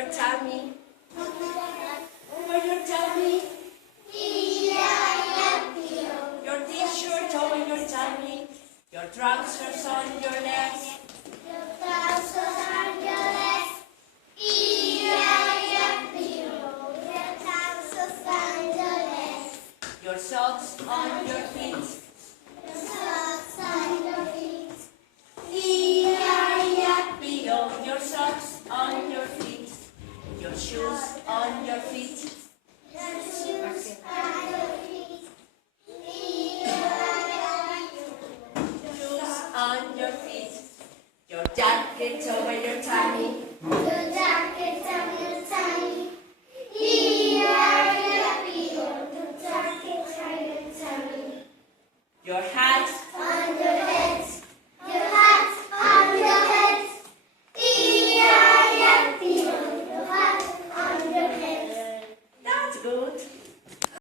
your tummy. Over your tummy. Your t-shirt over your tummy. Your trousers on your legs. Your socks on your feet. E-I-F-B-O. Your socks on your feet. Your shoes on your feet. Shoes on your feet.